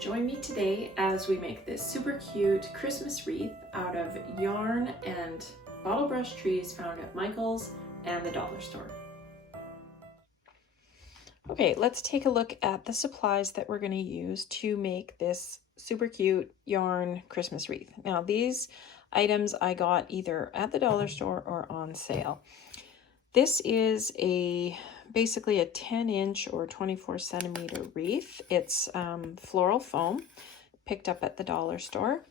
Join me today as we make this super cute Christmas wreath out of yarn and bottle brush trees found at Michael's and the dollar store. Okay, let's take a look at the supplies that we're going to use to make this super cute yarn Christmas wreath. Now these items I got either at the dollar store or on sale. This is basically a 10-inch or 24-centimeter wreath. It's floral foam, picked up at the dollar store.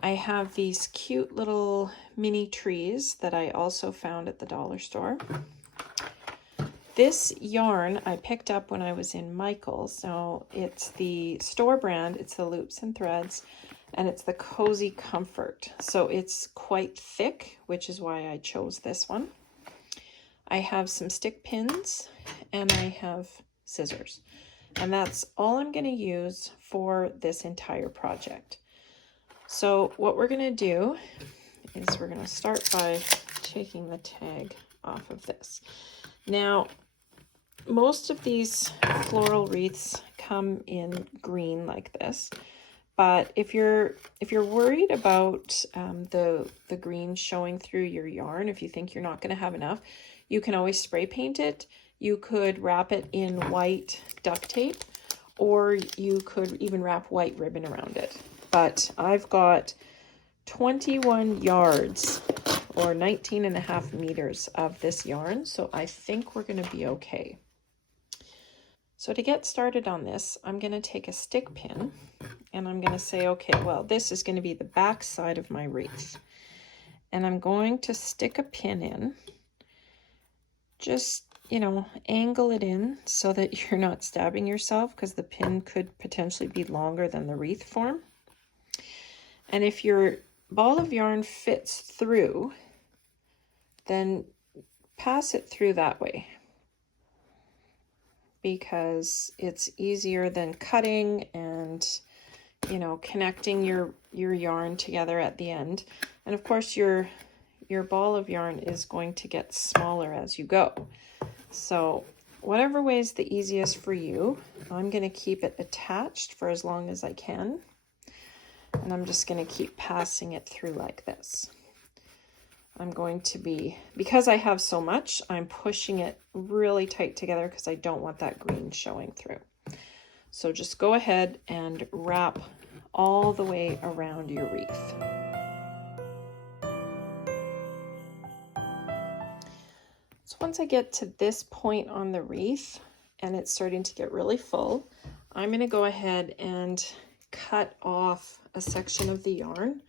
I have these cute little mini trees that I also found at the dollar store. This yarn I picked up when I was in Michael's. So it's the store brand, it's the Loops and Threads, and it's the Cozy Comfort. So it's quite thick, which is why I chose this one. I have some stick pins and I have scissors, and that's all I'm going to use for this entire project. So what we're going to do is we're going to start by taking the tag off of this. Now, most of these floral wreaths come in green like this, but if you're worried about the green showing through your yarn, if you think you're not going to have enough, you can always spray paint it. You could wrap it in white duct tape, or you could even wrap white ribbon around it. But I've got 21 yards or 19.5 meters of this yarn, so I think we're going to be okay. So to get started on this, I'm going to take a stick pin and I'm going to say, okay, well, this is going to be the back side of my wreath. And I'm going to stick a pin in. Just, angle it in so that you're not stabbing yourself, because the pin could potentially be longer than the wreath form. And if your ball of yarn fits through, then pass it through that way, because it's easier than cutting and, connecting your yarn together at the end. And of course, your ball of yarn is going to get smaller as you go. So whatever way is the easiest for you, I'm going to keep it attached for as long as I can. And I'm just going to keep passing it through like this. I'm going to be, because I have so much, I'm pushing it really tight together because I don't want that green showing through. So just go ahead and wrap all the way around your wreath. So once I get to this point on the wreath and it's starting to get really full, I'm going to go ahead and cut off a section of the yarn.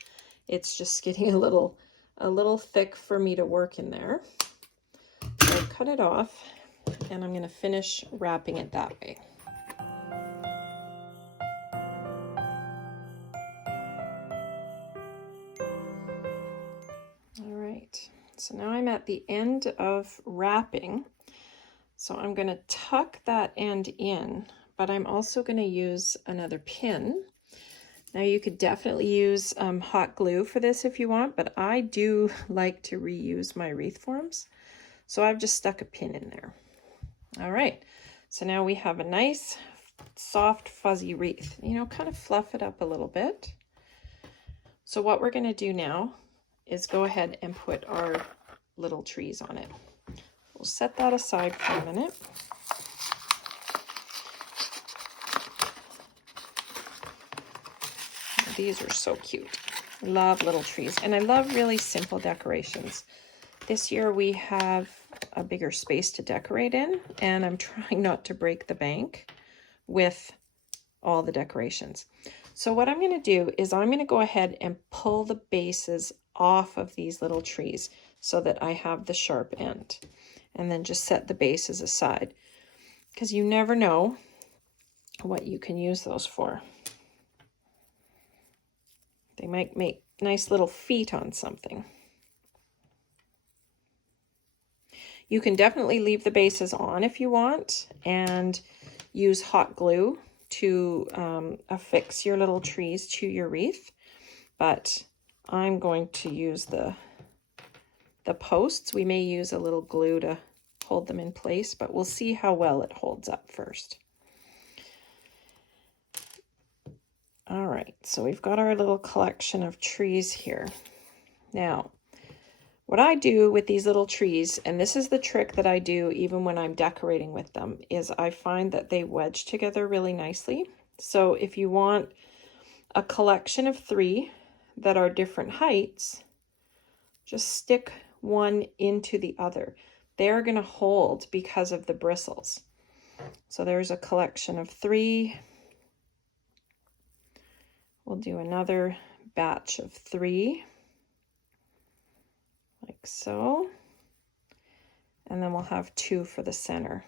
It's just getting a little thick for me to work in there. So cut it off and I'm going to finish wrapping it that way. So now I'm at the end of wrapping. So I'm going to tuck that end in, but I'm also going to use another pin. Now you could definitely use hot glue for this if you want, but I do like to reuse my wreath forms. So I've just stuck a pin in there. All right, so now we have a nice, soft, fuzzy wreath. Kind of fluff it up a little bit. So what we're going to do now is go ahead and put our little trees on it. We'll set that aside for a minute. These are so cute. I love little trees, and I love really simple decorations. This year we have a bigger space to decorate in, and I'm trying not to break the bank with all the decorations. So what I'm going to do is I'm going to go ahead and pull the bases off of these little trees so that I have the sharp end, and then just set the bases aside, because you never know what you can use those for. They might make nice little feet on something. You can definitely leave the bases on if you want and use hot glue to affix your little trees to your wreath, but I'm going to use the posts. We may use a little glue to hold them in place, but we'll see how well it holds up first. All right, so we've got our little collection of trees here. Now, what I do with these little trees, and this is the trick that I do even when I'm decorating with them, is I find that they wedge together really nicely. So if you want a collection of 3 that are different heights, just stick one into the other. They're going to hold because of the bristles. So there's a collection of 3. We'll do another batch of 3, like so. And then we'll have 2 for the center.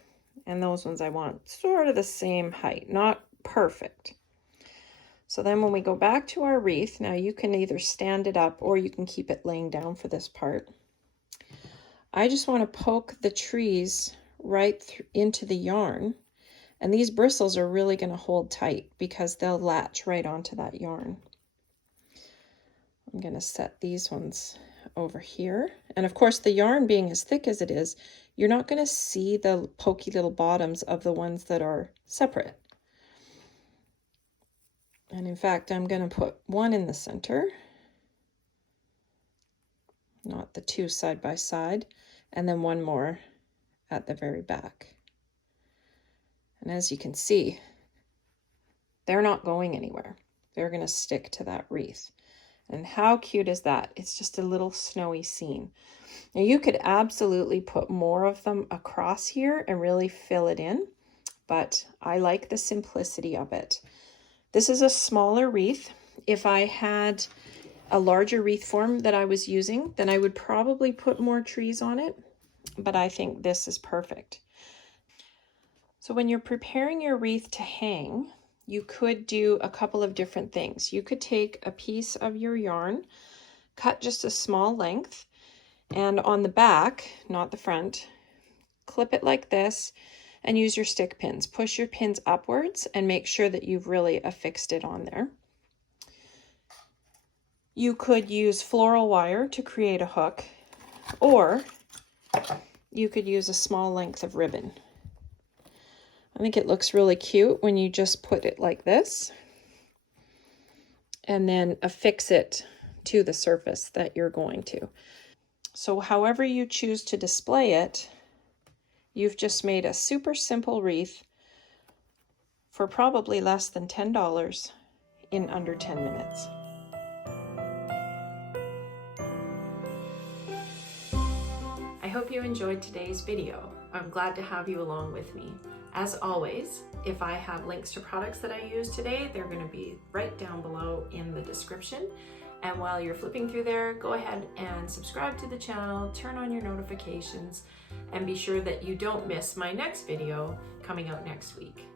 And those ones I want sort of the same height, not perfect. So then when we go back to our wreath, now you can either stand it up or you can keep it laying down for this part. I just want to poke the trees right into the yarn. And these bristles are really going to hold tight because they'll latch right onto that yarn. I'm going to set these ones over here. And of course, the yarn being as thick as it is, you're not going to see the pokey little bottoms of the ones that are separate. And in fact, I'm going to put one in the center, not the 2 side by side, and then one more at the very back. And as you can see, they're not going anywhere. They're going to stick to that wreath. And how cute is that? It's just a little snowy scene. Now you could absolutely put more of them across here and really fill it in, but I like the simplicity of it. This is a smaller wreath. If I had a larger wreath form that I was using, then I would probably put more trees on it, but I think this is perfect. So when you're preparing your wreath to hang, you could do a couple of different things. You could take a piece of your yarn, cut just a small length, and on the back, not the front, clip it like this and use your stick pins. Push your pins upwards and make sure that you've really affixed it on there. You could use floral wire to create a hook, or you could use a small length of ribbon. I think it looks really cute when you just put it like this and then affix it to the surface that you're going to. So however you choose to display it, you've just made a super simple wreath for probably less than $10 in under 10 minutes. I hope you enjoyed today's video. I'm glad to have you along with me. As always, if I have links to products that I used today, they're going to be right down below in the description. And while you're flipping through there, go ahead and subscribe to the channel, turn on your notifications, and be sure that you don't miss my next video coming out next week.